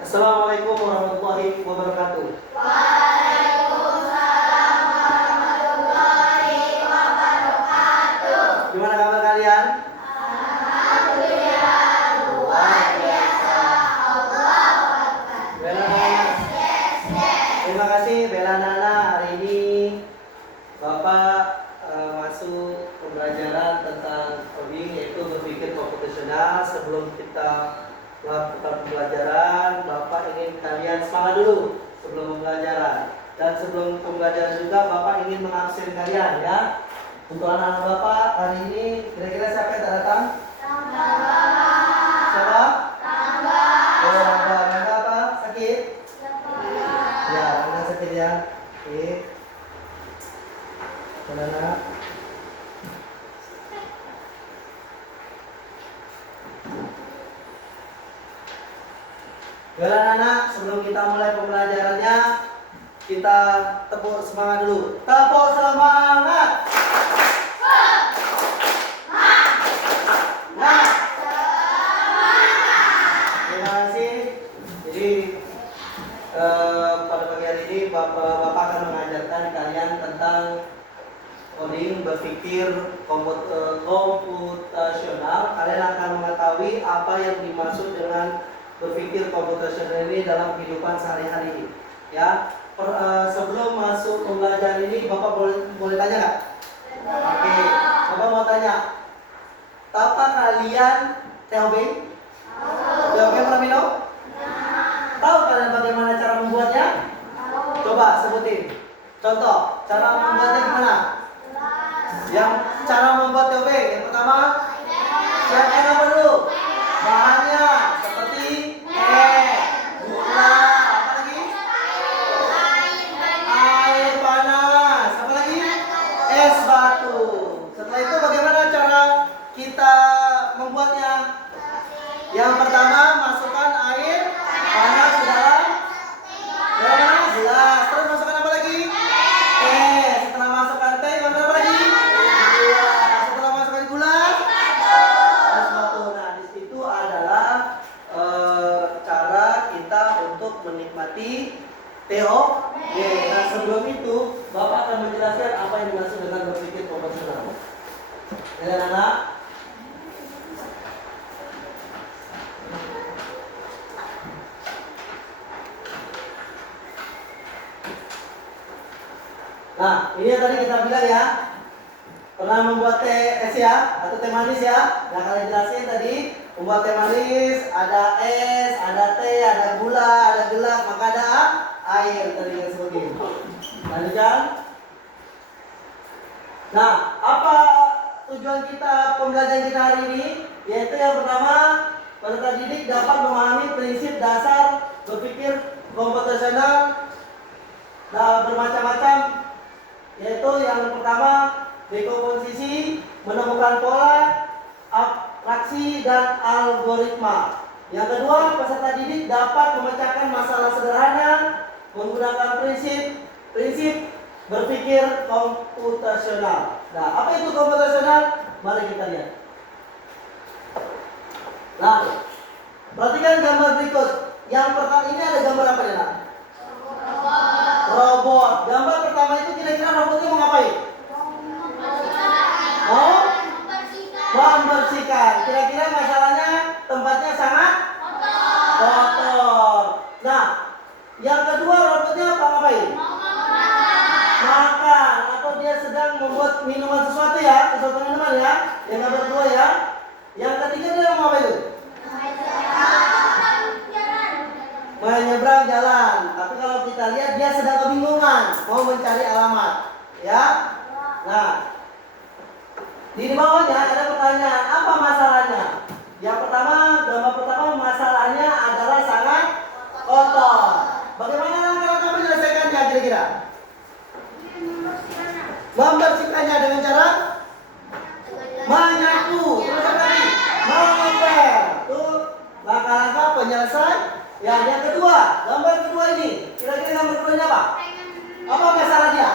Assalamualaikum warahmatullahi wabarakatuh. Waalaikumsalam warahmatullahi wabarakatuh. Gimana kabar kalian? Alhamdulillah, luar biasa. Allahu Akbar. Bella, Yes. terima kasih Bella Nana. Hari ini Bapak masuk pembelajaran tentang coding, yaitu berpikir komputasional. Sebelum kita melakukan pembelajaran, Bapak ingin kalian semangat dulu sebelum pembelajaran. Dan sebelum pembelajaran juga Bapak ingin mengabsen kalian, ya. Untuk anak-anak Bapak hari ini kira-kira siapa yang tak datang? Siapa? Oh, Rangga apa? Sakit? Ya, Rangga sakit ya. Oke. Anak-anak. Baiklah anak, sebelum kita mulai pembelajarannya, kita tepuk semangat dulu. Tepuk semangat. Nah, terima kasih. Jadi pada pagi hari ini Bapak akan mengajarkan kalian tentang coding, berpikir komputasional. Kalian akan mengetahui apa yang dimaksud dengan berpikir komputasional ini dalam kehidupan sehari-hari, ya. Sebelum masuk pembelajaran ini, Bapak boleh tanya nggak? Oke, Bapak mau tanya, apa kalian TOB? TOB pernah minum? Tahu kalian bagaimana cara membuatnya? Coba sebutin. Contoh, cara membuatnya gimana? Yang cara membuat TOB, yang pertama, siapkan apa dulu? Bahannya seperti gula, apa lagi? Air panas, apa lagi? Es batu. Setelah itu bagaimana cara kita membuatnya? Yang pertama, masukkan air panas ke dalam gelas. Terus masukkan apa lagi? Teh. Setelah masukkan teh, masukkan apa lagi? Gula. Setelah masukkan gula, es batu. Nah, di situ adalah cara kita untuk menikmati TOB. Nah, sebelum itu Bapak akan menjelaskan apa yang dimaksud dengan berpikir komputasional. Ya, anak. Nah, ini yang tadi kita bilang ya, pernah membuat teh es ya, atau teh manis ya. Nah, kalian jelasin tadi, membuat teh manis, ada es, ada teh, ada gula, ada gelas, maka ada air tadi yang seperti itu. Lanjutkan. Nah, apa tujuan kita pembelajaran kita hari ini? Yaitu yang pertama, peserta didik dapat memahami prinsip dasar berpikir komputasional bermacam-macam. Yaitu yang pertama, dekomposisi, menemukan pola, abstraksi, dan algoritma. Yang kedua, peserta didik dapat memecahkan masalah sederhana menggunakan prinsip berpikir komputasional. Nah, apa itu komputasional? Mari kita lihat. Nah, perhatikan gambar berikut. Yang pertama ini ada gambar apa ya? Robot. Gambar pertama itu kira-kira robotnya mau ngapain? Mau membersihkan. Kira-kira masalahnya tempatnya sangat kotor. Nah, yang kedua robotnya apa ngapain? Makan, atau dia sedang membuat minuman sesuatu ya, sesuatu minuman ya. Yang nomor dua ya. Yang ketiga dia mau apa itu? Menyeberang jalan. Tapi kalau kita lihat dia sedang kebingungan, mau mencari alamat, ya. Nah, di bawahnya ada pertanyaan, apa masalahnya? Yang pertama, gambar pertama, masalahnya adalah sangat kotor. Bagaimana langkah-langkah menyelesaikannya kira-kira? Membersihkannya dengan cara menyapu, terus apa lagi? Mengepel. Tuh langkah-langkah penyelesaian. Ya, yang kedua, gambar kedua ini, kira-kira gambar kedua ini apa? Apa masalah dia?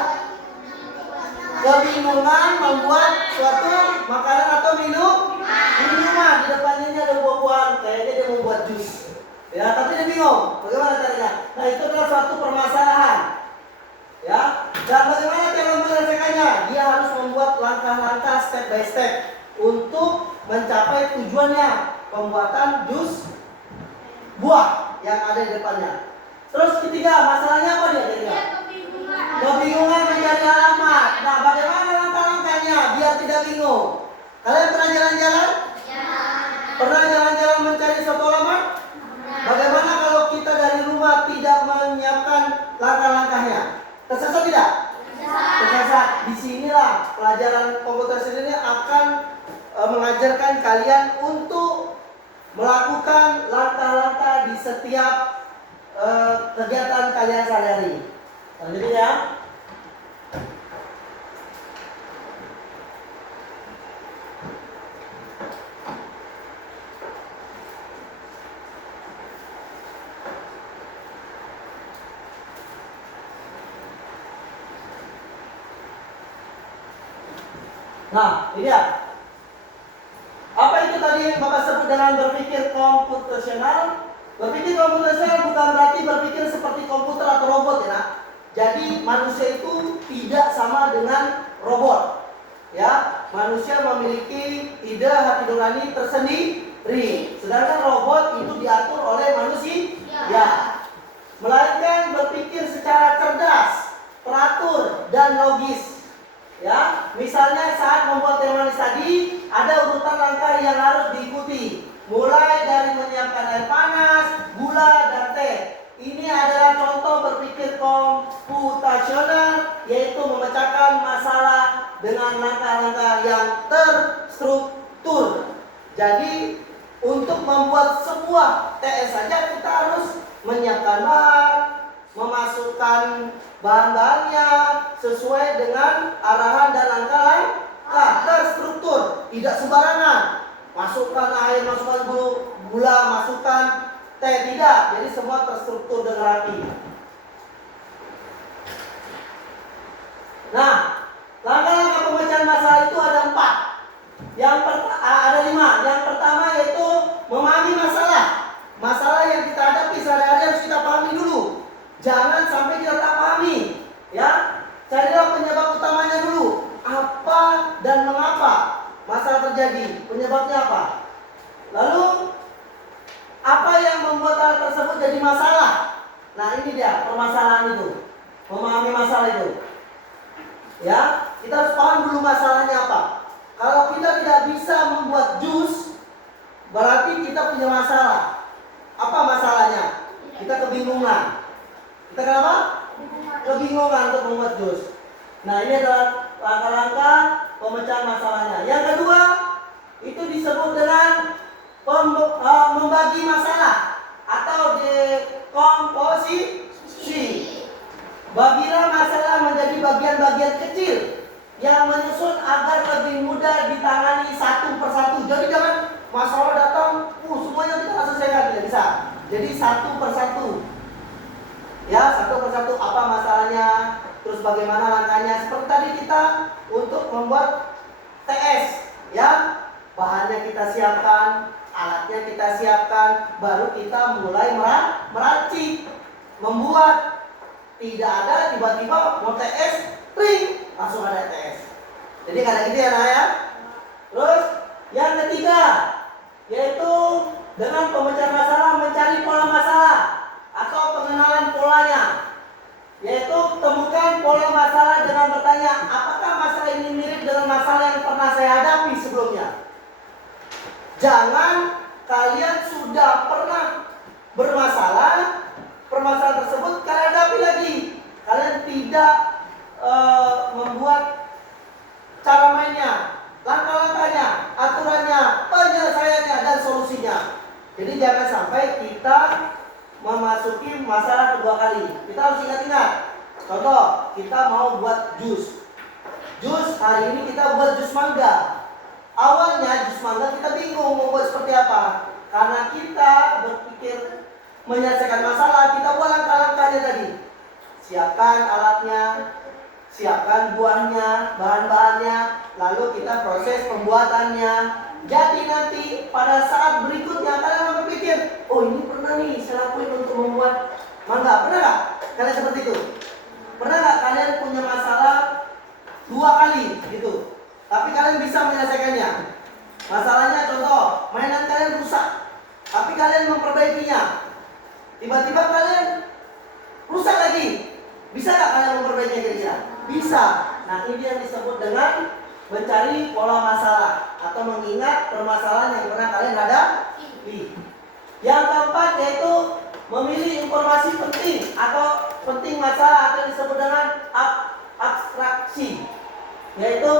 Kebingungan membuat suatu makanan atau minuman. Di depannya ini ada buah-buahan, kayaknya dia membuat jus. Ya, tapi dia bingung. Bagaimana caranya? Nah, itu adalah suatu permasalahan. Ya, dan bagaimana cara menyelesaikannya? Dia harus membuat langkah-langkah step by step untuk mencapai tujuannya, pembuatan jus buah yang ada di depannya. Terus ketiga, masalahnya apa dia ketiga? Kebingungan mencari alamat. Nah, bagaimana langkah-langkahnya biar tidak bingung? Kalian pernah jalan-jalan? Pernah jalan-jalan mencari suatu alamat? Bagaimana kalau kita dari rumah tidak menyiapkan langkah-langkahnya? Tersesat tidak? Tersesat. Disinilah pelajaran komputer ini akan mengajarkan kalian untuk melakukan langkah-langkah di setiap kegiatan kalian sehari-hari. Lanjut ya. Nah, ini dia. Apa itu tadi yang Bapak sebut dengan berpikir komputasional? Berpikir komputasional bukan berarti berpikir seperti komputer atau robot ya. Nak. Jadi manusia itu tidak sama dengan robot. Ya, manusia memiliki ide hati nurani tersendiri. Sedangkan robot itu diatur oleh manusia. Ya. Melainkan berpikir secara cerdas, teratur dan logis. Ya, misalnya saat membuat teh manis tadi ada urutan langkah yang harus diikuti, mulai dari menyiapkan air panas, gula dan teh. Ini adalah contoh berpikir komputasional, yaitu memecahkan masalah dengan langkah-langkah yang terstruktur. Jadi untuk membuat sebuah TS saja kita harus menyiapkan bahan, memasukkan bahan-bahannya sesuai dengan arahan dan langkah terstruktur, tidak sembarangan. Masukkan air, masukkan gula, masukkan teh, tidak. Jadi semua terstruktur dengan rapi. Nah, langkah-langkah pemecahan masalah itu ada 4. Ada 5. Yang pertama yaitu memahami masalah. Masalah yang kita hadapi sehari-hari harus kita pahami dulu. Jangan sampai kita tak pahami, ya. Carilah penyebab utamanya dulu. Apa dan mengapa masalah terjadi? Penyebabnya apa? Lalu apa yang membuat hal tersebut jadi masalah? Nah, ini dia permasalahan itu. Memahami masalah itu. Ya, kita harus paham dulu masalahnya apa. Kalau kita tidak bisa membuat jus, berarti kita punya masalah. Apa masalahnya? Kita kebingungan. Kita kenapa? Kebingungan untuk membuat jus. Nah, ini adalah langkah-langkah pemecahan masalahnya. Yang kedua, itu disebut dengan membagi masalah atau dekomposisi. Bagilah masalah menjadi bagian-bagian kecil yang menyusun agar lebih mudah ditangani satu persatu. Jadi jangan masalah datang, semuanya kita selesaikan, tidak bisa. Jadi satu persatu. Ya, satu persatu apa masalahnya, terus bagaimana langkahnya. Seperti tadi kita untuk membuat TS, ya, bahannya kita siapkan, alatnya kita siapkan, baru kita mulai meracik, membuat. Tidak ada tiba-tiba mau TS, ring, langsung ada TS. Jadi nggak ada gitu ya, Nah ya. Terus yang ketiga yaitu dengan pemecahan masalah mencari pola masalah atau pengenalan polanya. Yaitu temukan pola masalah dengan bertanya, apakah masalah ini mirip dengan masalah yang pernah saya hadapi sebelumnya? Jangan kalian sudah pernah bermasalah, permasalahan tersebut kalian hadapi lagi. Kalian tidak membuat cara mainnya, langkah-langkahnya, aturannya, penyelesaiannya, dan solusinya. Jadi jangan sampai kita memasuki masalah kedua kali. Kita harus ingat-ingat. Contoh, kita mau buat jus. Jus hari ini kita buat jus mangga. Awalnya jus mangga kita bingung mau buat seperti apa. Karena kita berpikir menyelesaikan masalah, kita buat langkah-langkahnya tadi. Siapkan alatnya, siapkan buahnya, bahan-bahannya, lalu kita proses pembuatannya. Jadi nanti pada saat berikutnya kalian akan berpikir, oh ini pernah nih saya kalian seperti itu? Pernah nggak kalian punya masalah 2 kali gitu, tapi kalian bisa menyelesaikannya? Masalahnya contoh, mainan kalian rusak, tapi kalian memperbaikinya. Tiba-tiba kalian rusak lagi. Bisa nggak kalian memperbaikinya kira-kira? Bisa. Nah, ini yang disebut dengan mencari pola masalah atau mengingat permasalahan yang pernah kalian hadapi. Yang keempat yaitu memilih informasi penting atau penting masalah atau disebut dengan abstraksi, yaitu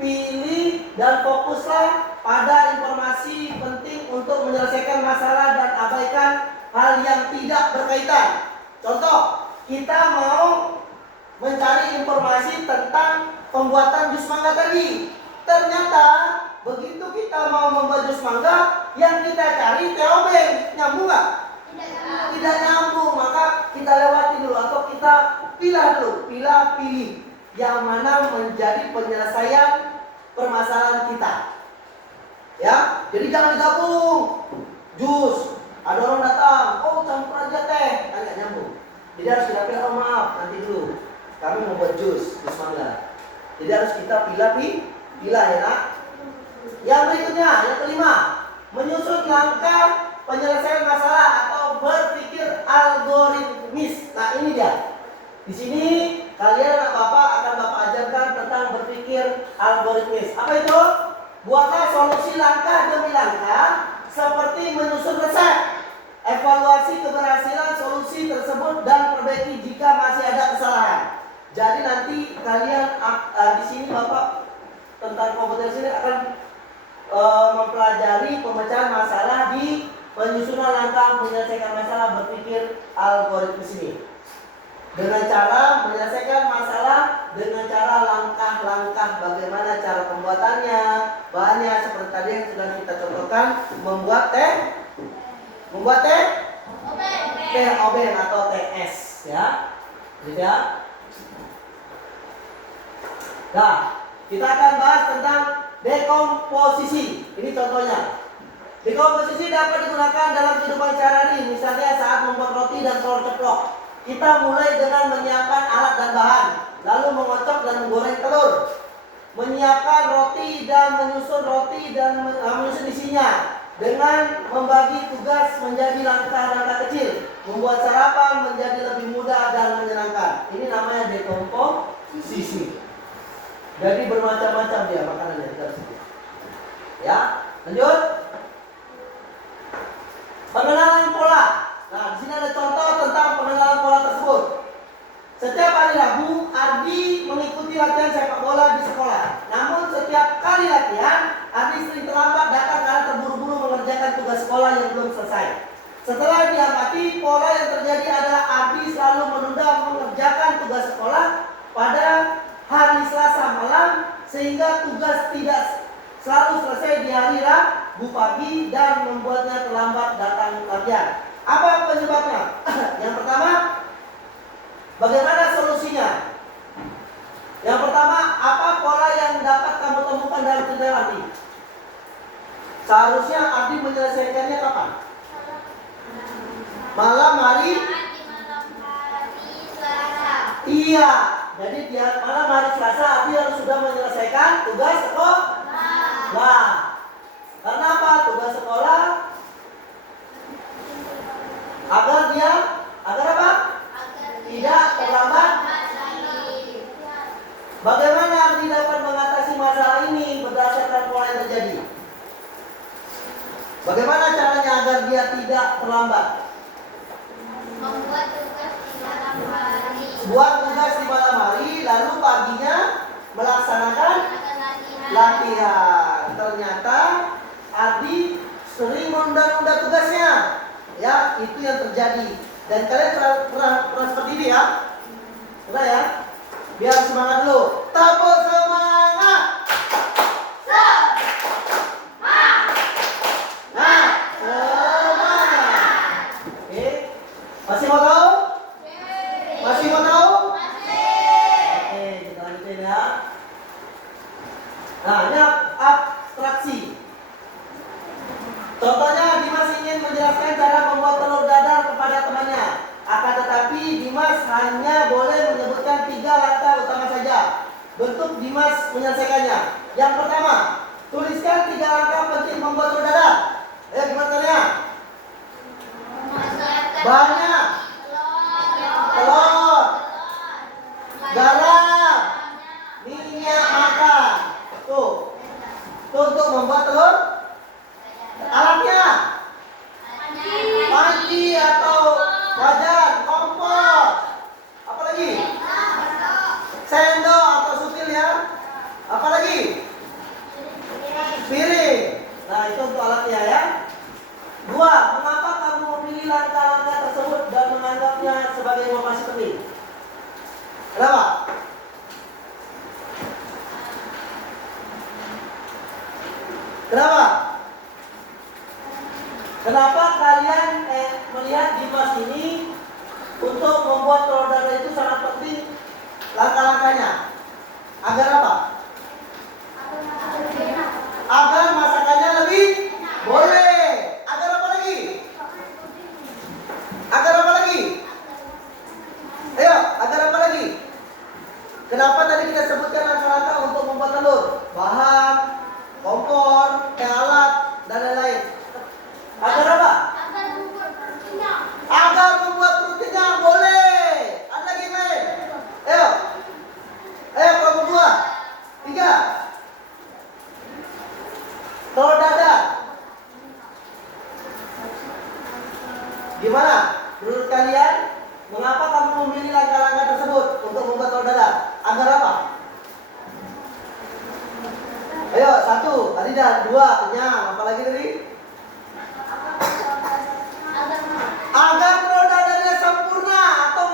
pilih dan fokuslah pada informasi penting untuk menyelesaikan masalah dan abaikan hal yang tidak berkaitan. Contoh, kita mau mencari informasi tentang pembuatan jus mangga tadi. Ternyata begitu kita mau membuat jus mangga, yang kita cari teh obeng. Nyambung nggak? Tidak nyambung. Maka kita lewati dulu atau kita pilih dulu. Pilih yang mana menjadi penyelesaian permasalahan kita. Ya, jadi jangan digabung. Jus, ada orang datang, oh campur aja teh, nggak nyambung. Jadi harus kita pilih, oh maaf, nanti dulu. Kami mau buat jus mangga. Jadi harus kita pilih ya nak. Yang berikutnya, yang kelima, menyusun langkah penyelesaian masalah atau berpikir algoritmis. Nah ini dia. Di sini kalian anak bapak akan bapak ajarkan tentang berpikir algoritmis. Apa itu? Buatlah solusi langkah demi langkah seperti menyusun resep, evaluasi keberhasilan solusi tersebut dan perbaiki jika masih ada kesalahan. Jadi nanti kalian di sini bapak tentang kompetensi ini akan mempelajari pemecahan masalah di penyusunan langkah menyelesaikan masalah berpikir algoritmis ini. Dengan cara menyelesaikan masalah dengan cara langkah-langkah bagaimana cara pembuatannya, bahannya seperti tadi yang sudah kita contohkan, membuat teh obeng atau TS ya. Gitu ya. Nah, kita akan bahas tentang dekomposisi. Ini contohnya. Dekomposisi dapat digunakan dalam kehidupan sehari-hari, misalnya saat membuat roti dan telur ceplok. Kita mulai dengan menyiapkan alat dan bahan, lalu mengocok dan menggoreng telur, menyiapkan roti dan menyusun menyusun isinya, dengan membagi tugas menjadi langkah-langkah kecil, membuat sarapan menjadi lebih mudah dan menyenangkan. Ini namanya dekomposisi. Jadi bermacam-macam dia makanannya kita harus. Ya, lanjut. Pengenalan pola. Nah, di sini ada contoh tentang pengenalan pola tersebut. Setiap hari Rabu, Ardi mengikuti latihan sepak bola di sekolah. Namun setiap kali latihan, Ardi sering terlambat datang karena terburu-buru mengerjakan tugas sekolah yang belum selesai. Setelah diamati, pola yang terjadi adalah Ardi selalu menunda mengerjakan tugas sekolah pada hari Selasa malam, sehingga tugas tidak selalu selesai di hari Rabu pagi dan membuatnya terlambat datang latihan. Apa penyebabnya? Yang pertama, bagaimana solusinya? Yang pertama, apa pola yang dapat kamu temukan dalam kerja Ardi? Seharusnya Ardi menyelesaikannya kapan? Malam hari Selasa. Iya, jadi dia malam hari Selasa Ardi harus sudah menyelesaikan tugas sekolah. Nah, karena apa? Tugas sekolah agar apa? Tidak terlambat. Bagaimana Ardi dapat mengatasi masalah ini berdasarkan pola yang terjadi? Bagaimana caranya agar dia tidak terlambat? Membuat tugas di malam hari. Buat tugas di malam hari, lalu paginya melaksanakan latihan. Ternyata Ardi sering menunda-nunda tugasnya. Ya, itu yang terjadi. Dan kalian pernah seperti ini ya? Pernah ya? Biar semangat dulu. Tepuk semangat. Nah, semangat. Oke. Masih mau tahu? Masih mau tahu? Oke, kita lanjutin ya. Nah, ini abstraksi. Contohnya, Dimas ingin menjelaskan cara membuat telur dadar kepada temannya. Akan tetapi Dimas bentuk Dimas menyelesaikannya. Yang pertama, tuliskan 3 langkah penting membuat telur dadar. Ayo gimana caranya? Banyak telur, garam, minyak makan. Tuh untuk membuat telur. Alatnya panci atau wajan, kompor, apa lagi? Sendok atau sutil ya. Apa lagi? Piring. Nah itu untuk alatnya ya. 2. Mengapa kamu memilih langkah-langkah tersebut dan menganggapnya sebagai informasi penting? Kenapa? Kenapa? Kenapa kalian melihat Dimas ini untuk membuat telur dadar itu sangat penting langkah-langkahnya? Agar apa? Agar masakannya lebih boleh. Agar apa lagi? Agar apa lagi? Ayo, agar apa lagi? Kenapa tadi kita sebutkan langkah-langkah untuk membuat telur? Bahan, kompor, alat, dan lain-lain. Agar apa? Agar membuat perut kenyang. Boleh. Ada lagi main? Ayo. Ayo kelompok 2, 3. Telur dadar. Gimana? Menurut kalian, mengapa kamu memilih langkah-langkah tersebut untuk membuat telur dadar? Agar apa? Ayo, 1, tadi dah 2, kenyang. Apa lagi tadi? Agar telur dadarnya sempurna atau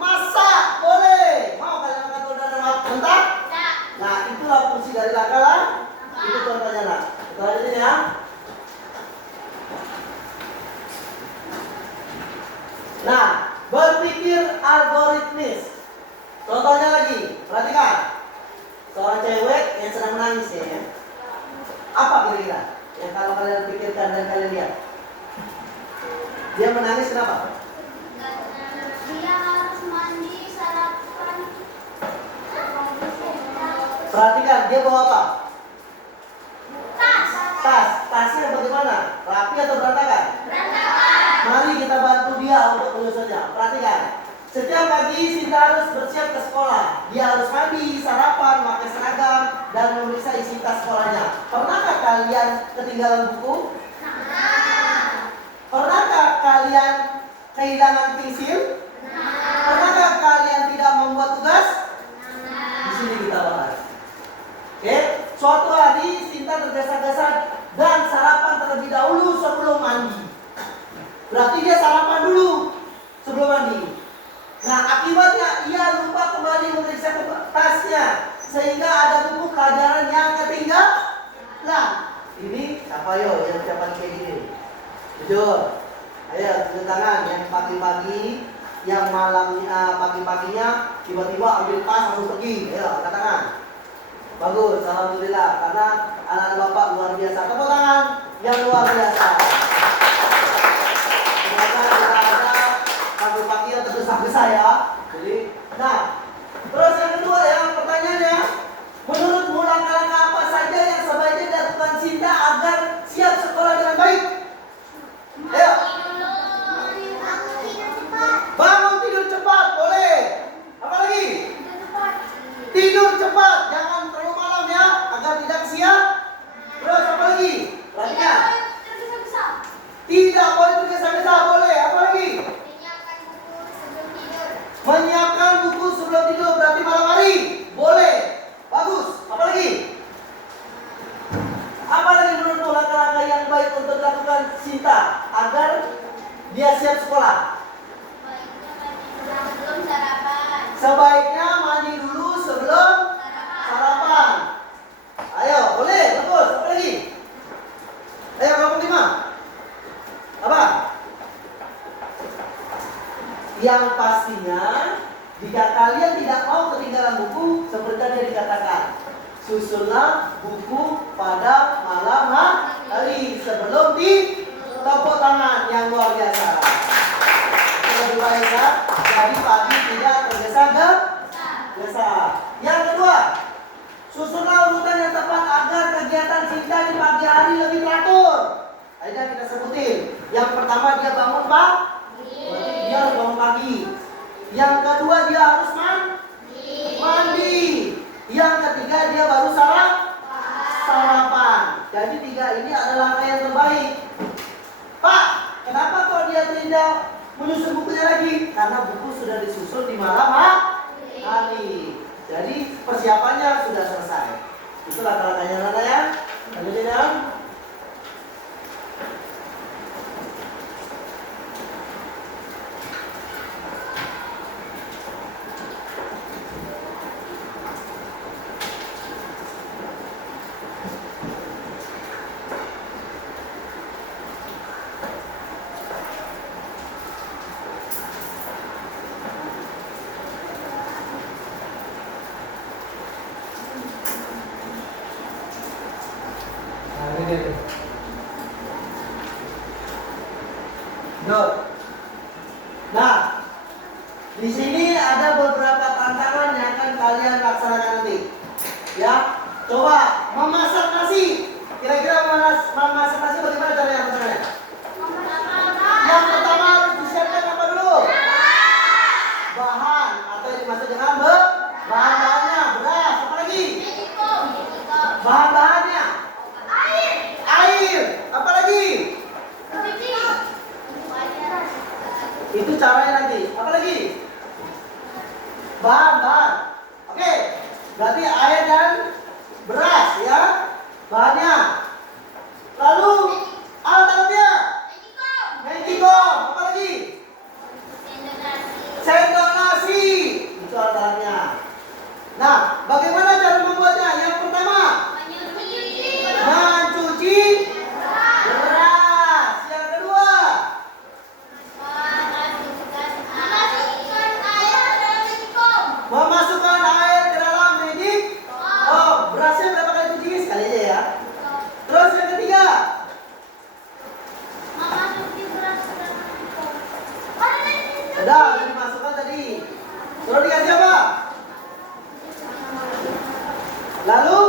masak. Boleh. Mau kalian makan telur dadar mentah? Nah, itulah fungsi dari langkah. Itu contohnya nak. Kita lanjutin ya. Nah, berpikir algoritmis. Contohnya lagi, perhatikan. Seorang cewek yang sedang menangis ya. Apa kira-kira yang kalau kalian pikirkan dan kalian lihat? Dia menangis kenapa? Dia harus mandi, sarapan. Perhatikan, dia bawa apa? Tas. Tasnya bagaimana? Rapi atau berantakan? Berantakan. Mari kita bantu dia untuk menyusunnya. Perhatikan. Setiap pagi Sinta harus bersiap ke sekolah. Dia harus mandi, sarapan, pakai seragam, dan memeriksa isi tas sekolahnya. Pernahkah kalian ketinggalan buku? Pernahkah kalian kehilangan pensil? Pernahkah kalian tidak membuat tugas? Di sini kita bahas. Oke, suatu hari Sinta tergesa-gesa dan sarapan terlebih dahulu sebelum mandi. Berarti dia sarapan dulu sebelum mandi. Nah, akibatnya ia lupa kembali memeriksa tasnya sehingga ada buku pelajaran yang ketinggalan. Ini siapa yo yang siapa kayak gini? Jujur. Ayo tunjuk tangan yang pagi-pagi, yang malamnya pagi-paginya tiba-tiba ambil tas langsung pergi. Ayo angkat tangan. Bagus, alhamdulillah karena anak bapak luar biasa. Tepuk tangan yang luar biasa. Ternyata tidak ada pagi-pagi yang tergesa-gesa ya. Jadi, nah, terus yang kedua ya pertanyaannya, menurutmu langkah-langkah apa saja yang sebaiknya dilakukan Sinta agar siap sekolah dengan baik? Ayo. Bangun tidur cepat, boleh. Apa lagi? Tidur cepat, jangan terlalu malam ya, agar tidak siap. Terus apa lagi? Perhatikan. Tidak boleh tergesa-gesa, boleh. Apa lagi? Menyiapkan buku sebelum tidur, berarti malam hari. Boleh. Bagus. Apa lagi? Apa lagi menurutmu langkah-langkah yang baik untuk dilakukan Sinta agar dia siap sekolah? Sebaiknya mandi dulu sebelum sarapan. Ayo, boleh, bagus. Apa lagi? Ayo, kelompok 5. Apa? Yang pastinya, jika kalian tidak mau ketinggalan buku, seperti tadi dikatakan, susunlah buku pada malam hari sebelum tepuk tangan yang luar biasa. Lebih baik ya, jadi pagi tidak tergesa-gesa. Biasa. Yang kedua, susunlah urutan yang tepat agar kegiatan Sinta di pagi hari lebih teratur. Akhirnya kita sebutin. Yang pertama dia bangun pagi. Berarti dia harus bangun pagi. Yang kedua dia harus mandi. Yang ketiga dia baru sarapan. Jadi 3 ini adalah langkah yang terbaik. Pak, kenapa kok dia tidak menyusun bukunya lagi? Karena buku sudah disusun di malam hari. Jadi persiapannya sudah selesai. Itu langkah-langkahnya Nana ya. Lanjutin ya. Good. Nah, di sini ada beberapa tantangan yang akan kalian laksanakan nanti. Ya, coba memasak nasi. Kira-kira memasak nasi bagaimana caranya masaknya? Yang pertama harus disiapkan apa dulu? Bahan atau yang dimaksud dengan bahan-bahannya beras. Apa lagi? Bahan-bahannya air. Apa lagi? Itu caranya nanti. Apa lagi? Bahan. Oke. Berarti air dan beras ya. Bahannya. Lalu alat-alatnya. Magicom. Apa lagi? Sendok nasi. Itu alat-alatnya. Nah, bagaimana cara membuatnya? Yang pertama, mencuci beras. Yang kedua, memasukkan air ke dalam magic. Oh, berasnya berapa kali cuci? Sekali aja ya. Terus yang ketiga, udah dimasukkan tadi. Terus dikasih apa? Lalu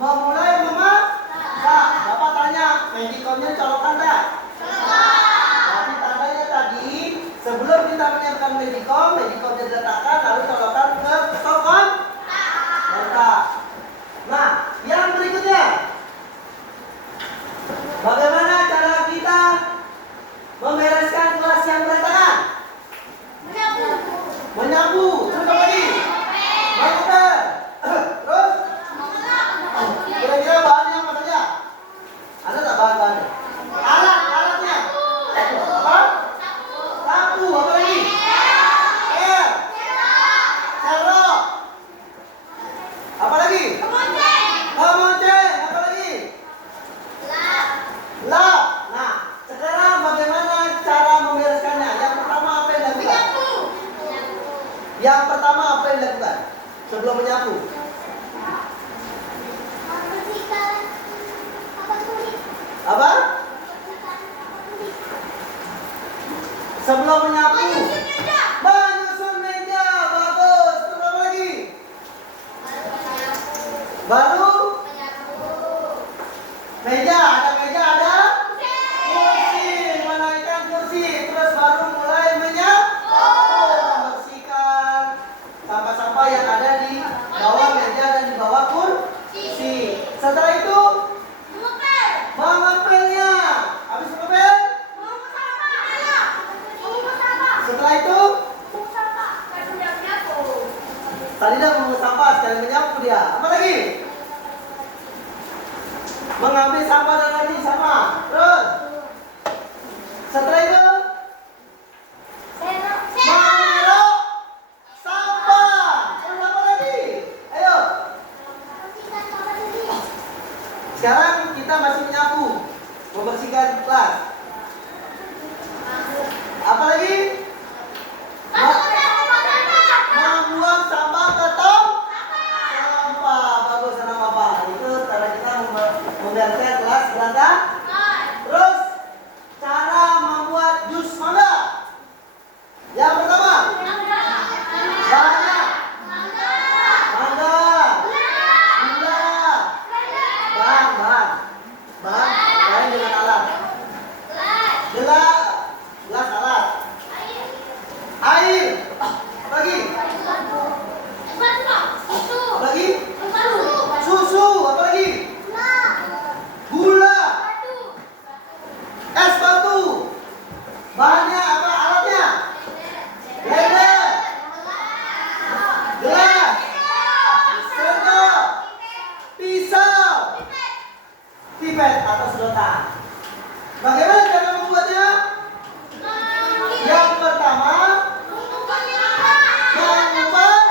memulai memasak. Bapak tanya, magicomnya colokan tak? Tapi tandanya tadi, sebelum kita menyiapkan magicomnya diletakkan lalu colokan ke stokon. Letak. Nah, yang berikutnya, bagaimana cara kita membereskan kelas yang berantakan? Menyapu. Terus apa lagi? Mengepel. Terus? Kira-kira bahannya apa saja? Ada tak bahan-bahannya? Alatnya? Apa? Sapu. Apa lagi? Cerok. Apa lagi? Kemonceng. Apa lagi? Lap. Nah, sekarang bagaimana cara membereskannya? Yang pertama apa yang dilakukan? Yang pertama apa yang dilakukan? Sebelum menyapu. Apa? Sebelum menyapu. Menyusun meja. Bagus. Terus apa lagi? Baru meja. Ada kursi. Menaikkan kursi. Terus baru mulai menyapu. Membersihkan sampah-sampah yang ada di bawah meja dan di bawah kursi. Setelah itu mengepelnya. Habis mengepel? Setelah itu tadi dah mengungut sampah, sekarang menyapu dia. Apa lagi? Mengambil sampah dan lagi sama. Terus setelah itu mengeruk sampah. Terus apa lagi? Ayo. Sekarang kita masih menyapu, membersihkan kelas. Apa lagi? Membuang sampah ke tong sampah. Bagus anak bapak. Itu cara kita membersihkan kelas berantakan. Terus cara membuat jus mangga. Yang pertama, bahannya Bahannya apa? Alatnya? Blender, gelas, sendok, pisau, pipet atau sedotan. Bagaimana cara membuatnya? Yang pertama, mengupas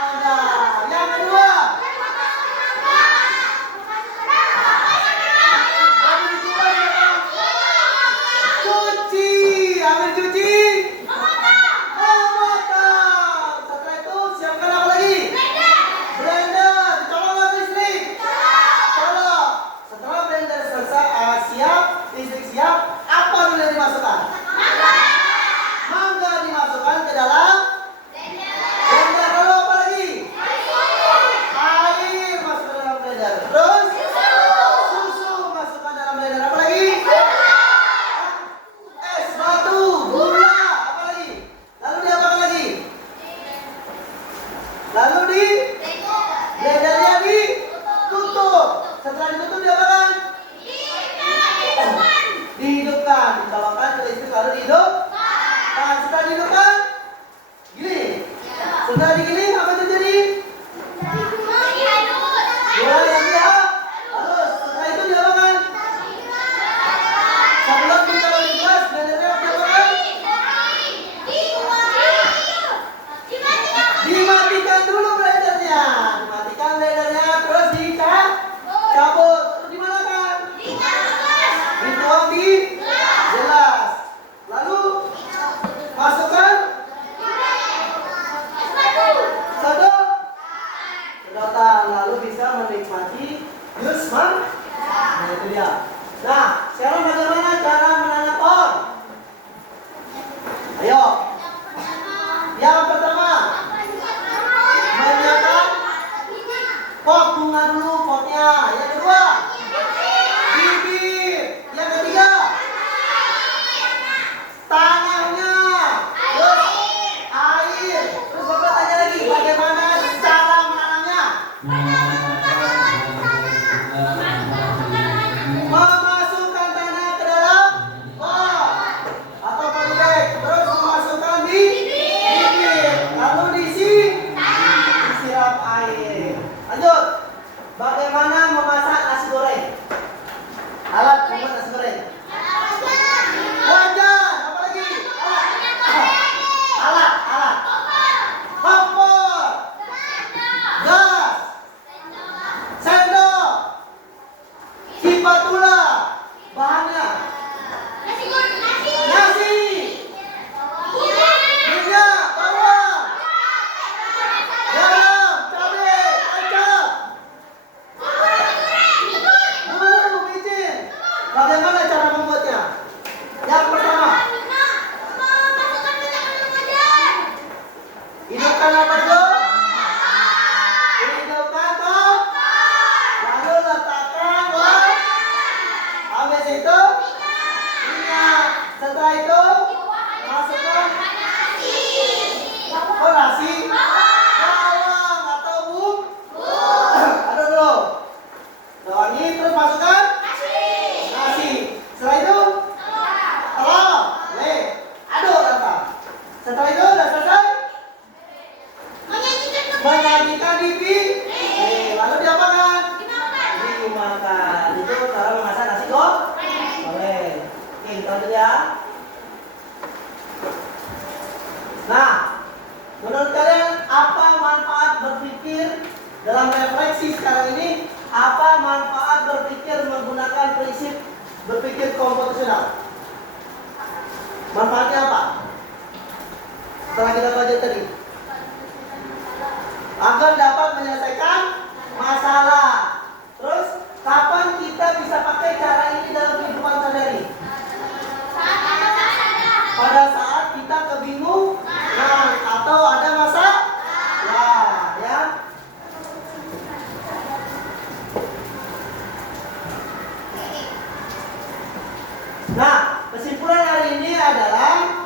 ada. Yang kedua, ambil dikupas ya, cuci, ambil cuci, memotong. Setelah itu siapkan apa lagi? Blender, dicolok ke listrik. Colok. Setelah blender selesai, siap, listrik siap, apa dulu yang dimasukkan? Mangga dimasukkan ke dalam blender. Lalu apa lagi? Air masuk ke dalam blender. Terus susu masukkan dalam blender. Apa lagi? Es batu, gula, apa lagi? Lalu diapakan lagi? Lalu di blendernya ditutup. Setelah ditutup diapakan? Dihidupkan, dicolokkan ke listrik lalu dihidupkan. Nah, setelah dihidupkan, giling. Setelah digiling apa yang terjadi? Gula yang dia halus. Setelah itu diapakan? Sebelum ditaruh di gelas, blendernya diapakan? Dimatikan dulu blendernya. Dimatikan blendernya, terus dicabut. Terus dimanakan? Dituang di gelas. Lalu masukkan sedotan, lalu bisa menikmati jus mangga. Nah, itu dia. Nah, sekarang bagaimana cara menanam pohon? Ayo. Yang pertama, menyiapkan pot bunga dulu, potnya. Yang kedua, bibit. Yang ketiga, tanahnya. Terus air. Terus Bapak tanya lagi, bagaimana cara menanamnya? Memasukkan tanah ke dalam pot atau polybag. Terus memasukkan di bibit. Lalu disiram air. Lanjut. Bagaimana memasak nasi goreng? Alat membuat nasi goreng. Wajan, apa lagi? Alat. Kompor, gas, sendok, spatula. Bahannya nasi, minyak, bawang, garam, cabai, kecap, bumbu, micin. Bagaimana cara membuatnya? Yang pertama, hidupkan apa dulu? Hidupkan kompor. Lalu letakkan habis itu minyak. Setelah itu masukkan nasi, bawang atau bumbu. Aduk dulu. Wangi, terus masukkan nasi. Setelah itu telur, aduk rata. Setelah itu udah selesai, menyajikan di piring. Lalu diapakan? Dimakan. Itu cara memasak nasi goreng. Oke, kita lanjut ya. Nah, menurut kalian apa manfaat berpikir dalam refleksi sekarang ini? Apa manfaat berpikir menggunakan prinsip berpikir komputasional? Manfaatnya apa? Setelah kita belajar tadi, agar dapat menyelesaikan masalah. Terus, kapan kita bisa pakai cara ini dalam kehidupan sehari-hari? Pada saat kita kebingungan atau ada masalah, ya. Nah, kesimpulan hari ini adalah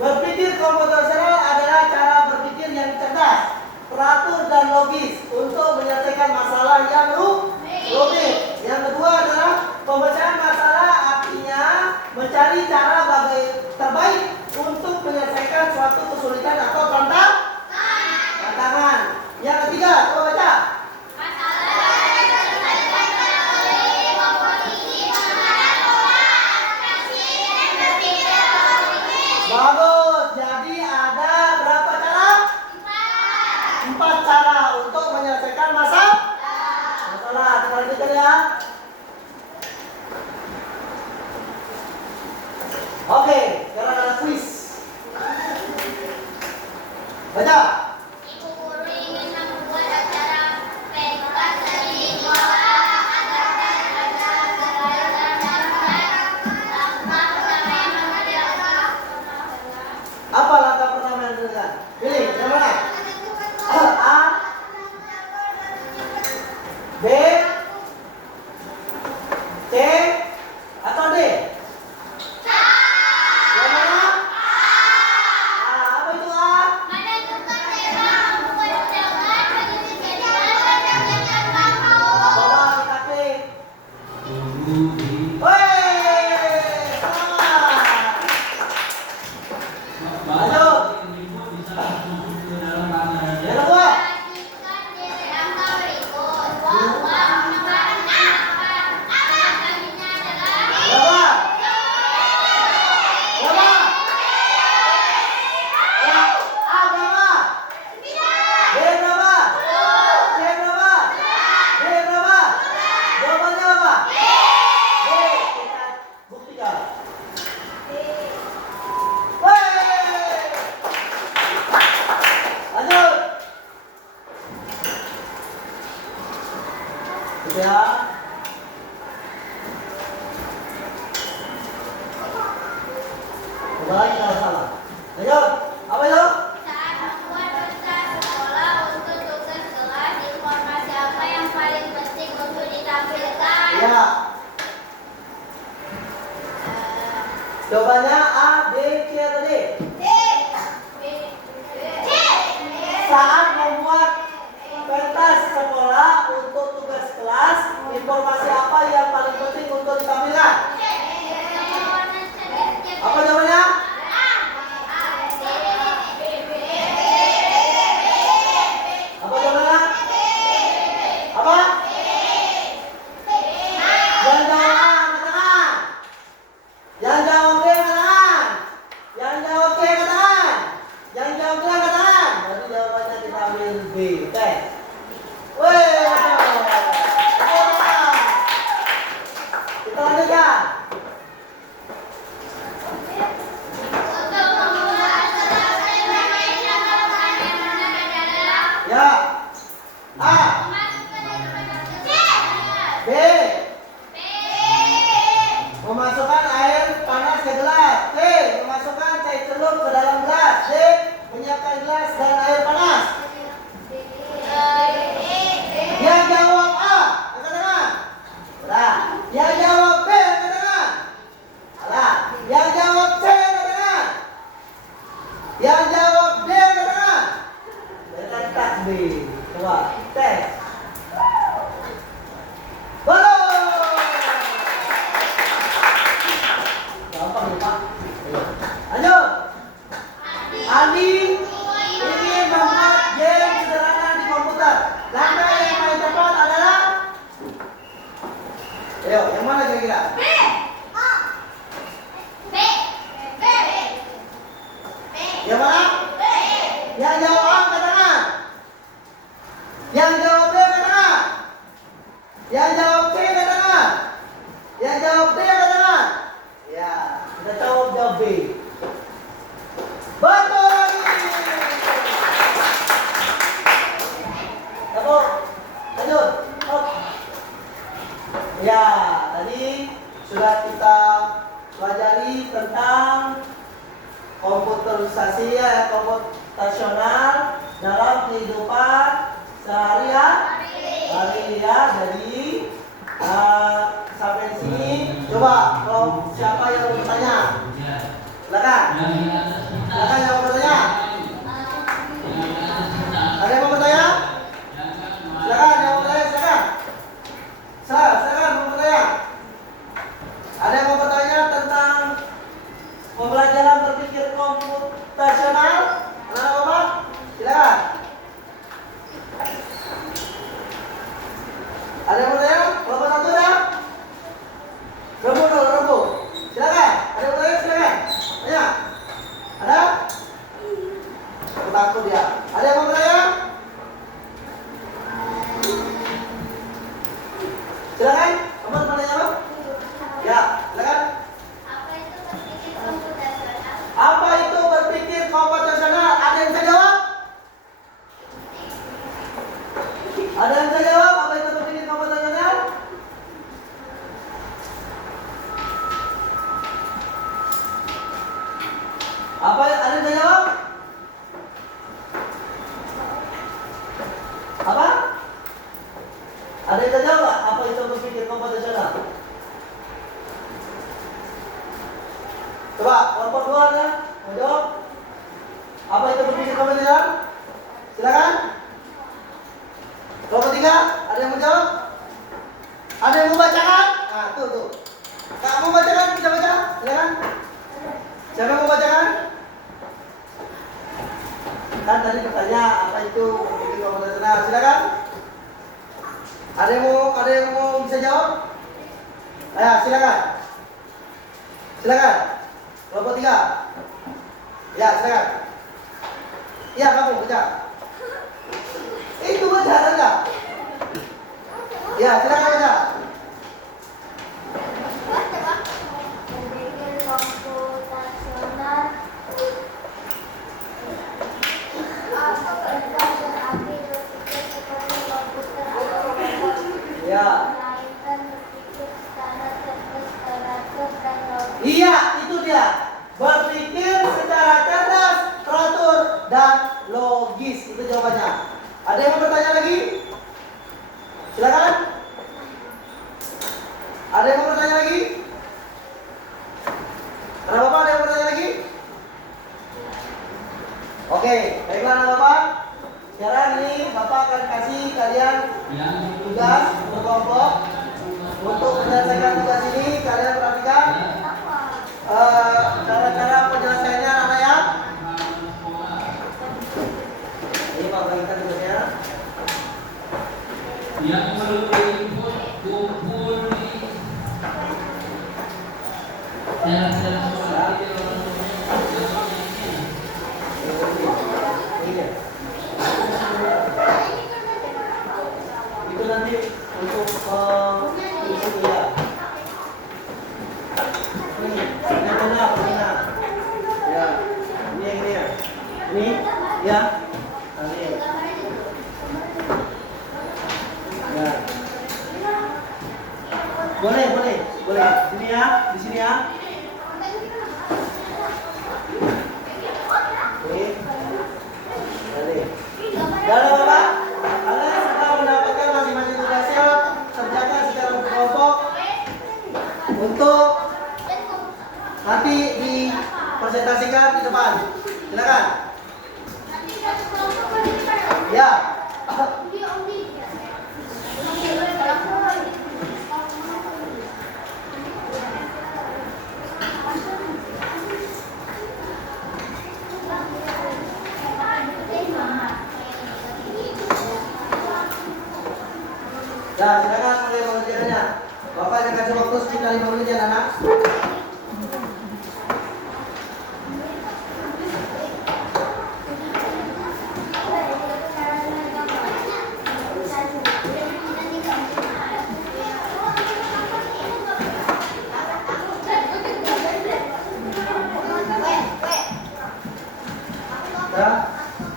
berpikir komputasional adalah Bagus. Jadi ada berapa cara? 4 cara untuk menyelesaikan masalah. Kita lanjutkan ya. Oke, sekarang ada quiz. Baca. Ibu guru ingin membuat acara pentas seni rupa agar anak-anak belajar dan langkah pertama yang mengerjakan. Apa langkah pertama yang dilakukan? Pilih yang mana? A, B, C, atau D? Yang mana? Apa itu A? Menentukan tema, membuat undangan, menyusun jadwal, dan mengerjakan kamu. Coba kita klik. Woi, selamat. Lanjut. Yang kedua. Perhatikan dari angka berikut bahwa penyebaran angka-angkanya adalah Berapa? Berapa? Ya, A berapa? B berapa? C berapa? D berapa? Jawabannya apa? D. Kita buktikan. Woi. Lanjut. Ya. Coba lagi kalau salah. Lanjut. Apa itu? saat membuat pentas sekolah untuk tugas kelas, informasi apa yang paling penting untuk ditampilkan? Ya. Jawabannya A, B, C atau D? Saat membuat pentas sekolah untuk tugas kelas, informasi apa yang paling penting untuk ditampilkan? Apa jawabannya? Apa jawabannya? Apa? Yang jawab A, angkat tangan. Yang jawab B, angkat tangan. Yang jawab C, angkat tangan. Yang jawab D, angkat tangan. Berarti jawabannya kita ambil B. Oke. Wih, kita lanjutkan. Untuk membuat acara pentas yang benar adalah Ya. A, B. Memasukkan air panas ke gelas. C. Memasukkan cai celup ke dalam gelas. D. Menyiapkan gelas dan air panas. Yang jawab A, angkat tangan. Salah. Yang jawab B, angkat tangan. Salah. Yang jawab C, angkat tangan. Yang jawab D, angkat tangan. Dengan takbir. Coba tes. Belum. Gampang ya Pak. Lanjut. Andi ingin membuat game sederhana di komputer. Langkah yang paling tepat adalah, ayo, yang mana kira-kira? Yang mana? Yang jawab A, angkat tangan. Yang jawab B, angkat tangan. Yang jawab C, angkat tangan. Yang jawab D, angkat tangan. Ya, kita jawab B. Betul lagi. Tepuk. Lanjut. Up. Ya, tadi sudah kita pelajari tentang komputerisasi ya, komputasional dalam kehidupan sehari-hari ya. Jadi sampai sini coba kalau siapa yang mau bertanya, silakan. Silakan yang mau bertanya. Ada yang mau bertanya? Silakan yang mau bertanya, silakan. Silakan mau bertanya. Ada yang mau bertanya tentang pembelajaran berpikir komputasional? Anak Bapak, silakan. Ada yang mau bertanya? Bapak satu ya? Rembu dulu, rembu. Silakan. Ada yang mau bertanya? Silakan. Tanya. Apa ada yang jawab? Apa? Ada yang jawab nggak? Apa itu berpikir komputasional? Coba kelompok 2 ada? Mau jawab? Apa itu berpikir komputasional? Silakan. Kelompok 3 ada yang mau jawab? Ada yang mau bacakan? Nah, tuh. Kamu bacakan, bisa baca? Silakan. Siapa yang mau bacakan? Kan tadi bertanya apa itu berpikir komputasional. Silakan. Ada yang mau bisa jawab? Ayo, silakan. Silakan. Kelompok 3. Ya, silakan. Iya, kamu baca. Itu baca enggak? Ya, silakan baca. Berpikir komputasional berarti berpikir seperti komputer atau robot. Ya. Melainkan berpikir secara cerdas, teratur, dan logis. Iya, itu dia. Berpikir secara cerdas, teratur, dan logis. Itu jawabannya. Ada yang mau bertanya lagi? Silakan. Ada yang mau bertanya lagi? Ada Bapak ada yang mau bertanya lagi? Oke, baiklah anak Bapak. Sekarang ini Bapak akan kasih kalian tugas berkelompok. Untuk menyelesaikan tugas ini kalian perhatikan cara-cara penyelesaiannya anak ya. Ini Pak bagikan tugasnya. Yang perlu diinput kumpul di Itu nanti untuk itu ya. Ini benar. Ya, ini ya. Ini ya. Tadi. Ya. Boleh. Sini ya, di sini ya. Oke. Tadi. Dalam Bapak, kalian sudah mendapatkan masing-masing tugasnya. Kerjakan secara berkelompok untuk nanti dipresentasikan di depan. Silakan. Ya. Ya, silakan mulai mengerjakannya. Bapak akan kasih waktu sekitar 5 menit ya, anak. Ya,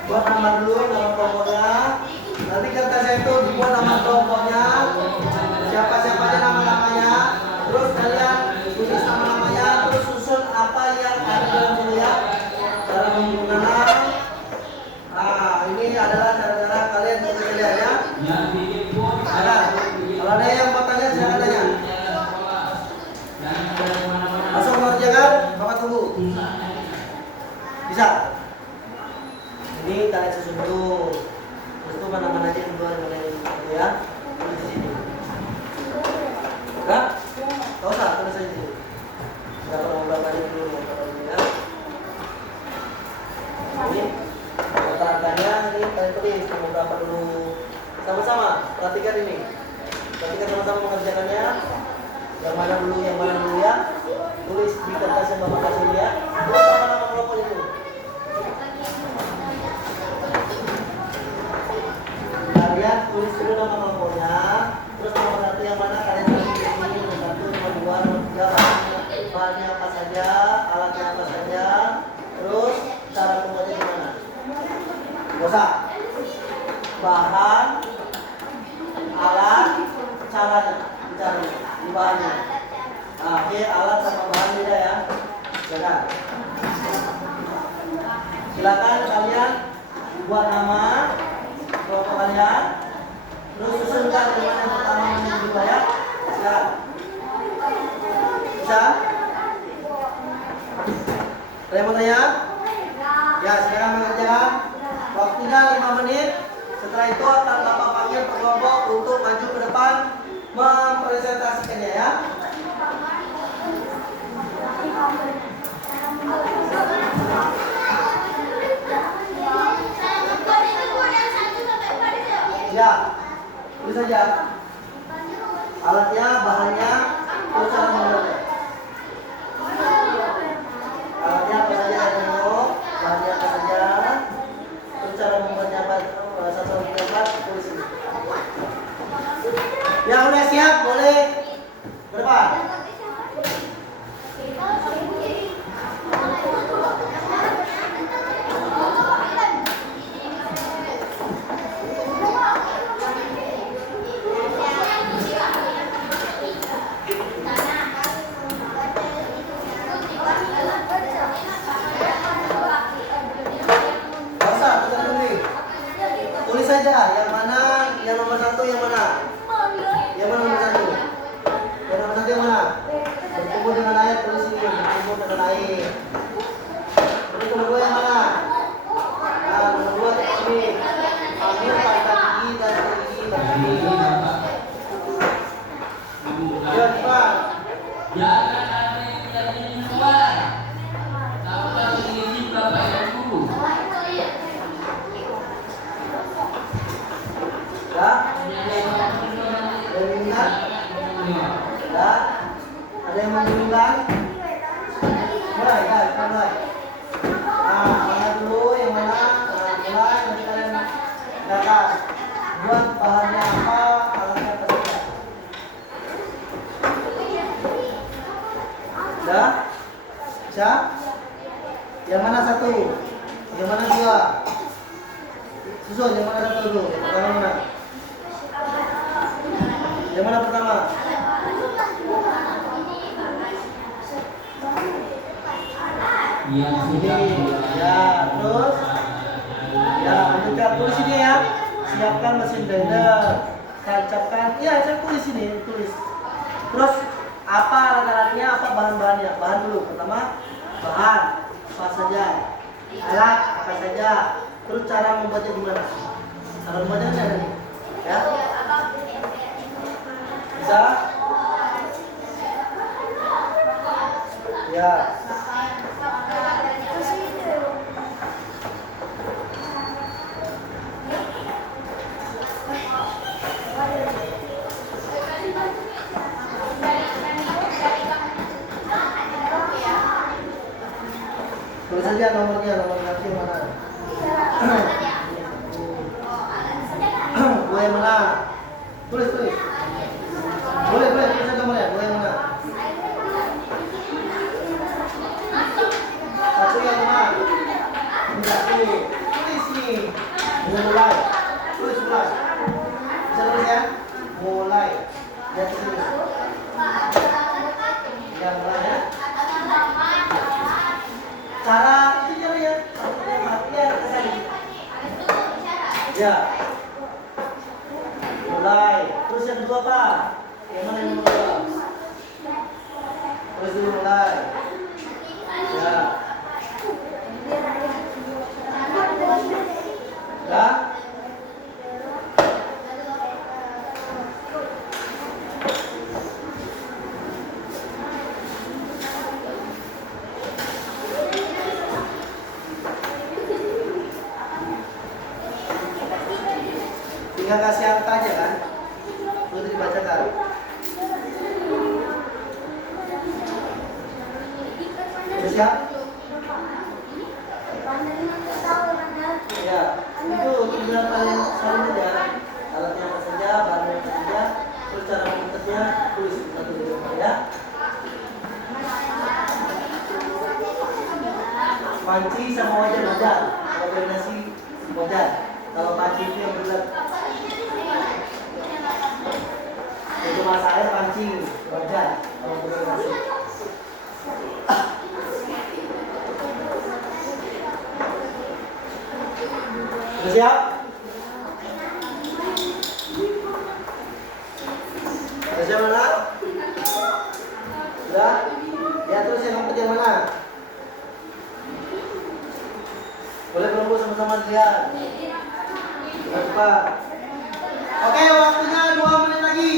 buat nama dulu nama kelompoknya. Nanti kertasnya itu dibuat nama kelompoknya. Siapa-siapa aja nama-namanya. Terus kalian tulis nama-namanya. Terus susun apa yang ada dalam sini ya. Cara menggunakan. Nah, ini adalah cara-cara kalian bekerja ya. Nah, kalau ada yang mau tanya silakan tanya. Langsung mengerjakan, Bapak tunggu. Bisa. Ini kalian susun dulu. Terus itu mana-mana aja duluan mulai itu ya. Tulis di sini. Enggak? Enggak usah, tulis aja di sini. Berapa nomor aja dulu ya. Ini keterangannya ini kalian tulis nomor berapa dulu. Sama-sama, perhatikan ini. Perhatikan sama-sama mengerjakannya. Yang mana dulu ya. Tulis di kertas yang Bapak kasih ya. Tulis nama-nama kelompok itu. Kalian tulis dulu nama kelompoknya, terus nomor satu yang mana kalian tulis di sini, nomor satu, nomor dua, nomor tiga, bahannya apa saja, alatnya apa saja, terus cara pembuatnya gimana? Bosan. Bahan, alat, caranya, dicari di bahannya. Nah, oke, alat sama bahan beda ya, jangan. Silakan kalian buat nama kelompok kalian. Terus susunkan dengan yang pertama dan yang kedua ya. Silakan. Bisa? Ada yang mau tanya? Ya, silakan mengerjakan. Waktunya 5 menit. Setelah itu akan Bapak panggil per kelompok untuk maju ke depan mempresentasikannya ya. Ya, itu saja. Alatnya, bahannya, terus cara membuatnya. Alatnya apa saja yang mau, bahannya apa saja, terus cara membuatnya apa, satu tulis ini. Ya udah siap, boleh berdepan. Tulis saja yang mana, yang nomor 1 yang mana? Yang mana nomor 1? Yang nomor 1 yang mana? Berkumpul dengan air, tulis ini, berkumpul dengan air. Terus nomor 2 yang mana? Nah, nomor 2 di sini. Ambil pasta gigi dan gigi lagi. Ya, cepat. Jangan ada yang jadi di luar. Tanpa izin Bapak Ibu. Ya? Ada yang minat? Ya? Ada yang mau diulang? Mulai, guys, mulai. Nah, mana dulu, yang mana? Nah, mulai, nanti kalian katakan. Buat bahannya apa, alatnya apa saja. Sudah? Bisa? Yang mana 1? Yang mana 2? Susun, yang mana 1 dulu? Pertama mana? Yang mana pertama? Yang sudah Ya, terus ya, lanjutkan tulis ini ya. Siapkan mesin blender. Tancapkan. Ya, saya tulis ini, tulis. Terus apa alat-alatnya, apa bahan-bahannya? Bahan dulu. Pertama, bahan apa saja? Alat apa saja? Terus cara membuatnya gimana? Cara membuatnya ada nih. Ya. Bisa? Ya. Tulis saja nomornya, nomor kaki mana? Dua yang mana? Tulis, tulis. Boleh, boleh, tulis saja nomornya. Dua yang mana? Satu yang mana? Ini satu. Tulis nih. Mulai. Tulis, mulai. Bisa tulis ya? Mulai. Lihat di sini. Ya, mulai ya. Cara itu cara ya, ya kesana. Ya. Mulai. Terus yang kedua apa? Yang mana yang nomor 2? Terus dulu mulai. Ya. Ya. Tinggal kasih angka aja kan, untuk dibacakan. Terus ya? Ya, itu tinggal kalian salin aja. Alatnya apa saja, bahannya apa saja, terus cara membuatnya tulis satu di rumah ya. Panci sama wajan ada, kalau kombinasi wajan. Kalau panci itu yang bulat. Itu masak air pancing wajan. Kalau kombinasi. Sudah siap? Sudah siap mana? Sudah? Lihat terus yang ngempet yang mana? Boleh kelompok sama-sama lihat. Cepat. Oke, waktunya 2 menit lagi.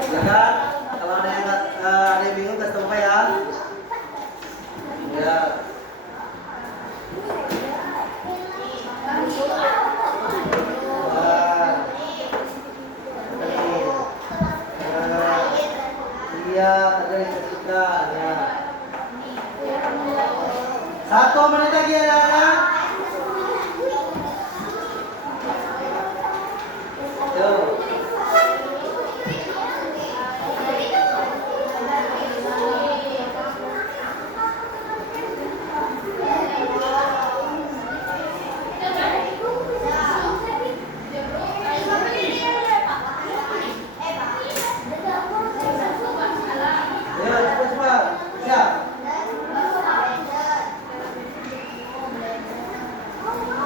Silakan. Kalau ada yang bingung kasih tahu ya. Ya. Iya, ada yang ketiga ya. 1 menit lagi anak-anak. Yo. Ayo cepat-cepat. Siap.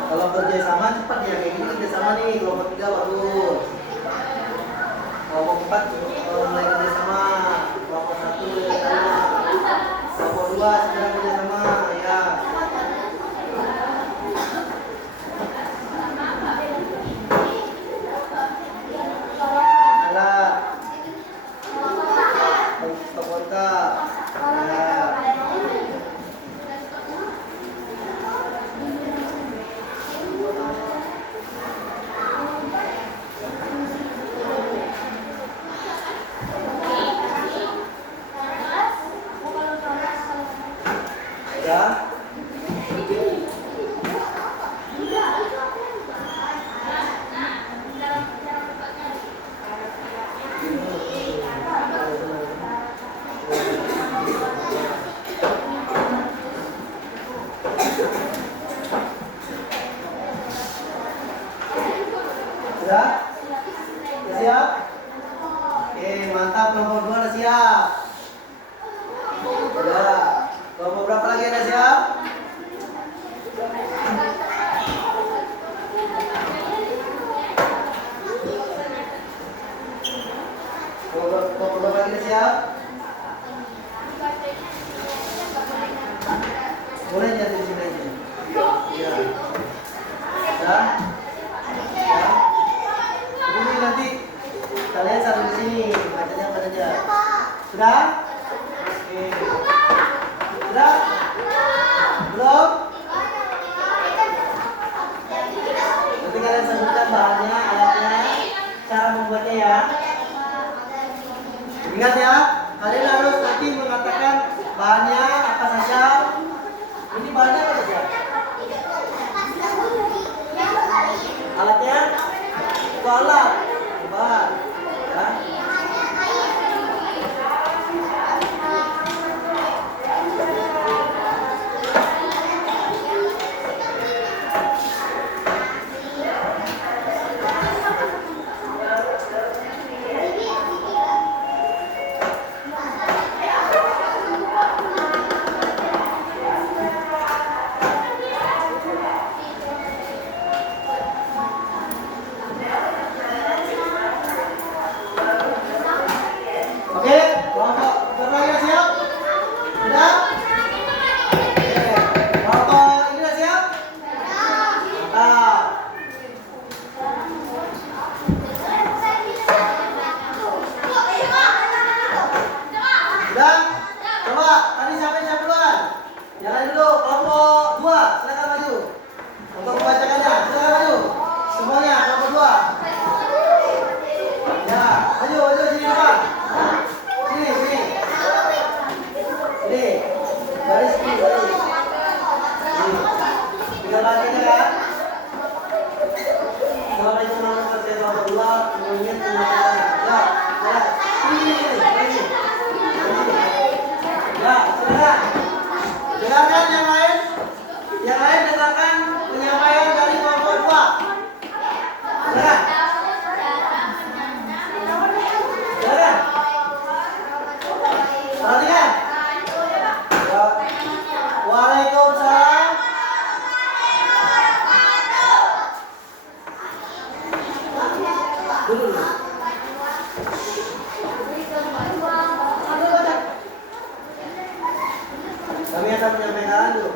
Kalau kerja sama cepat ya, kayak gini kerja sama nih, kelompok 3 bagus. Kelompok 4 mulai kerja sama, kelompok 1 kerja sama, kelompok 2 sedang kerja sama ya. Alat kelompok ya. Ya. Sudah? Sudah siap? Oke, mantap. Kelompok 2 udah siap. Ya. Kelompok berapa lagi ada siap? Kelompok berapa lagi ada siap? Boleh jatuh di sini aja. Ya. Sudah? Ini nanti kalian sambil di sini, bacanya apa saja. Sudah? Oke. Sudah? Belum? Nanti kalian sebutkan bahannya, alatnya, cara membuatnya ya. Ingat ya, kalian harus nanti mengatakan bahannya apa saja. Ini bahannya apa saja? Dulu. Kami akan menyampaikan dulu.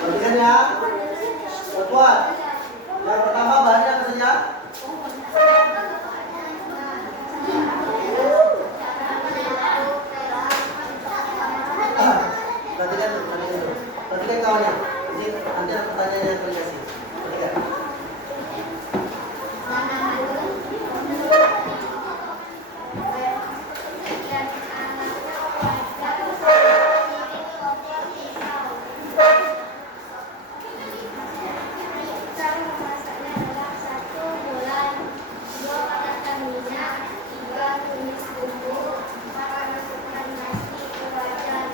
Perhatikan ya. Buat. Yang pertama bahannya apa saja? Perhatikan dulu, perhatikan dulu. Perhatikan kawannya. Nanti ada pertanyaan yang boleh kasih. Perhatikan. Cara memasaknya adalah 1 bulan, 2 panaskan minyak, 3 tumis bumbu, 4 masukkan nasi ke wajan,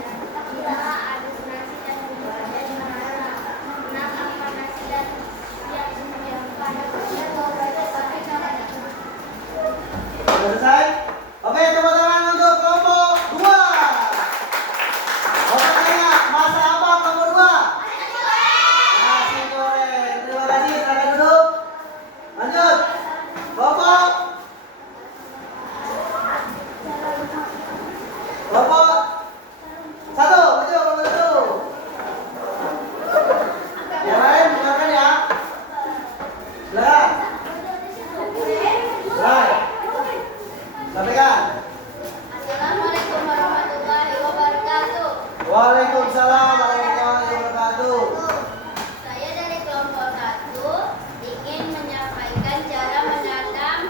5 aduk nasi dan bumbu dan dimasak, 6 angkat nasi dan siap didiamkan. Sudah selesai? Oke, tepuk tangan untuk kelompok 2. Mau tanya, masak apa kelompok 2? Nasi goreng. Terima kasih, silakan duduk. Lanjut. Kelompok 1, maju kelompok 1. Yang lain dengarkan ya. Silakan. Baik. Sampaikan. Assalamualaikum warahmatullahi wabarakatuh. Waalaikumsalam warahmatullahi wabarakatuh. Saya dari kelompok 1 ingin menyampaikan cara menanam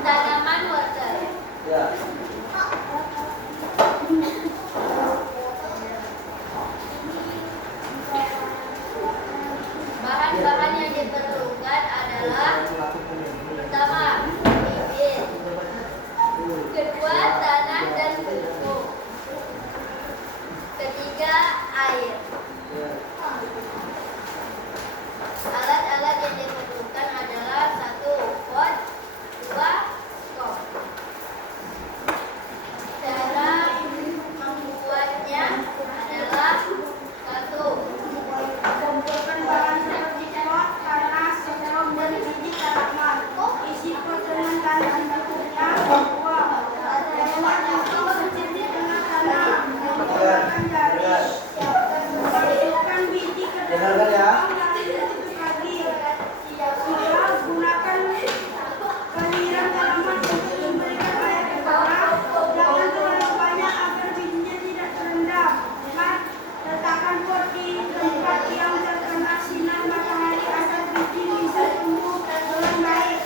tanaman wortel. Ya. Bahan-bahan yang diperlukan adalah pertama, bibit, kedua, tanah dan pupuk, ketiga, air. Ya. Alat-alat yang diperlukan adalah 1 pot, 2 skop. Cara membuatnya adalah 1. Kumpulkan bahan seperti pot, tanah, setrong, dan biji tanaman. Isi pot dengan tanah berikutnya. 2. Lewat untuk kecil di tengah tanah. Menggunakan jari. Masukkan biji ke dalam Dengarkan ya. lubang dan tutup lagi. 3. Gunakan aliran tanaman untuk memberikan air ke tanah. Jangan terlalu banyak agar bijinya tidak terendam. 4. Letakkan pot di tempat yang terkena sinar matahari agar biji bisa tumbuh dengan baik.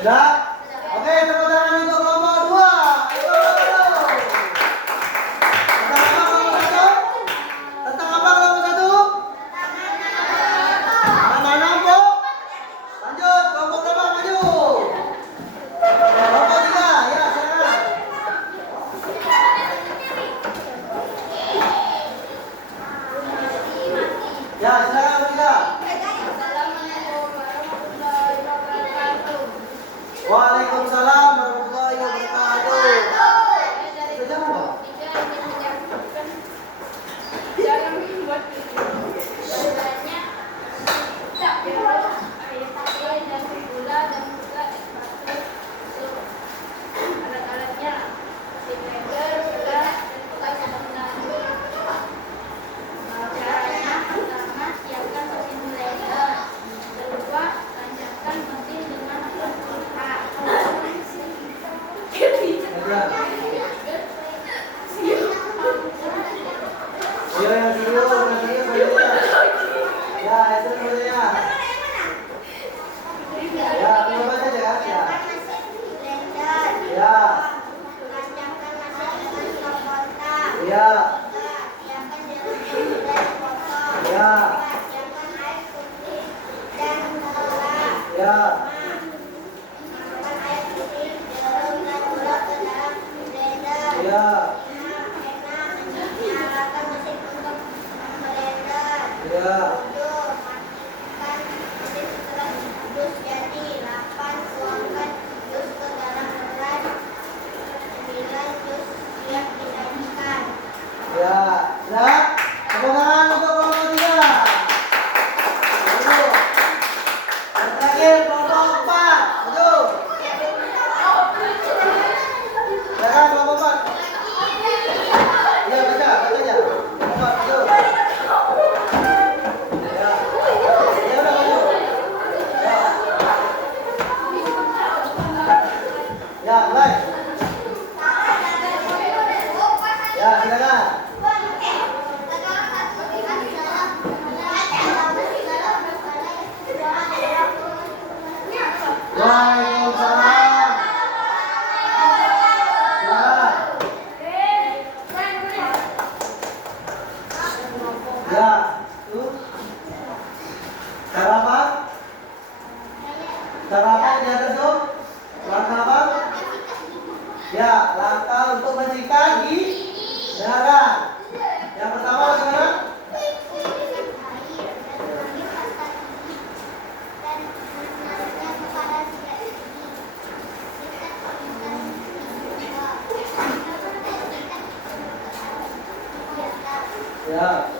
Sudah? Oke, tepuk tangan untuk kelompok 2. Tentang apa kelompok 1? Menanam po. Lanjut, kelompok berapa? Maju. Kelompok 3, ya silakan. Ya, silakan kelompok 3. Assalamualaikum warahmatullahi wabarakatuh. Waalaikumsalam warahmatullahi wabarakatuh. Saya dari Jangan, Pak. kelompok 3 ingin menyampaikan cara membuat bahannya jeruk, air putih, dan gula, dan juga es batu. Alat-alatnya mesin blender, gelas, dan juga santan. Caranya pertama, siapkan mesin blender. Kedua, tancapkan mesin dengan pulsa. Ya, yang dulu, ya, itu sebenarnya. Ya, coba saja ya. Ya. Ya. Ya. Ya. Ya. Ya. Ya. Ya. Sudah? Tepuk tangan untuk kelompok 3. Maju. Yang terakhir kelompok 4. Maju. Silakan kelompok 4. Iya, baca aja. Kelompok 4, maju. Ya. Ya udah maju. Ya, mulai. Ya, silakan. Waalaikumsalam. Silakan. Ya, tuh. Cara apa? Cara apa di atas tuh? Langkah apa? Ya, langkah untuk mensikat gigi. Dengarkan. Yang pertama bagaimana? Ya.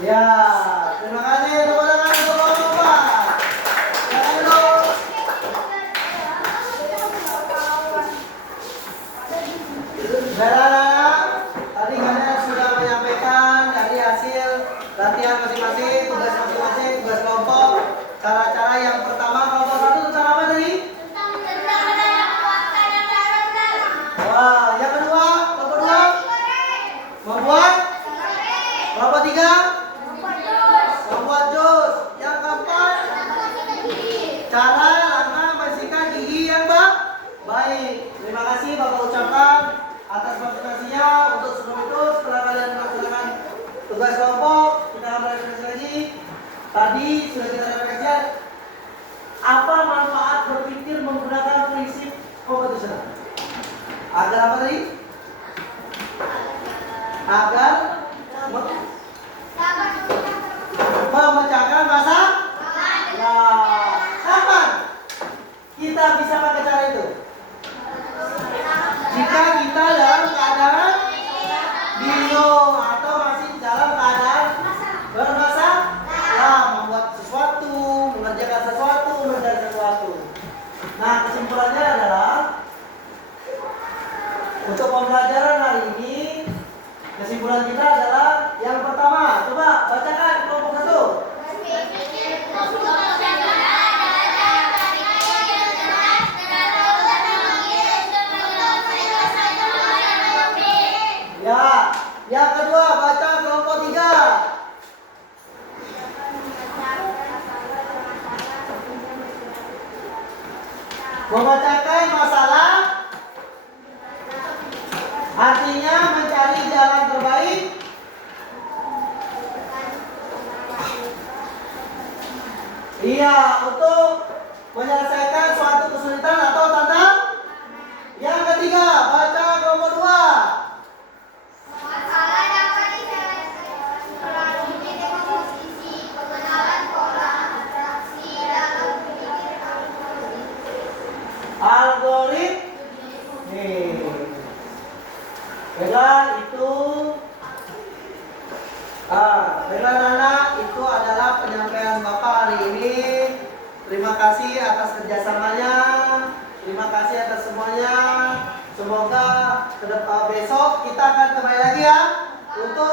Ya, terima kasih tepuk tangan untuk Bapak. Silakan duduk. Saudara-saudara, tadi kalian sudah menyampaikan dari hasil latihan masing-masing, tugas masing-masing, tugas kelompok. Cara-cara yang pertama, kelompok 1 tentang apa tadi? Wah, yang kedua, kelompok 2 membuat. Kelompok 3 membuat jus. Yang keempat, cara langkah mensikat gigi yang baik. Terima kasih Bapak ucapkan atas partisipasinya. Untuk sebelum itu, setelah kalian melaksanakan tugas kelompok, kita akan refleksi lagi. Tadi sudah kita refleksi. Apa manfaat berpikir menggunakan prinsip kompetisional? Agar apa tadi? Agar memecahkan masalah. Nah, kapan kita bisa pakai cara itu? Jika kita dalam keadaan bingung atau masih dalam keadaan bermasalah, membuat sesuatu, mengerjakan sesuatu, mencari sesuatu. Nah, kesimpulannya adalah untuk pembelajaran hari ini, kesimpulan kita adalah yang pertama, coba bacakan kelompok 1. Ya, yang kedua baca kelompok 3. Memecahkan masalah artinya mencari jalan terbaik. Iya, untuk menyelesaikan suatu kesulitan atau tantangan. Yang ketiga, baca kelompok 2. Masalah dapat diselesaikan melalui komposisi, pengenalan pola, atraksi dalam berpikir Algoritma. Baiklah, itu baiklah anak-anak, itu adalah penyampaian Bapak hari ini. Terima kasih atas kerjasamanya. Terima kasih atas semuanya. Semoga besok kita akan kembali lagi ya untuk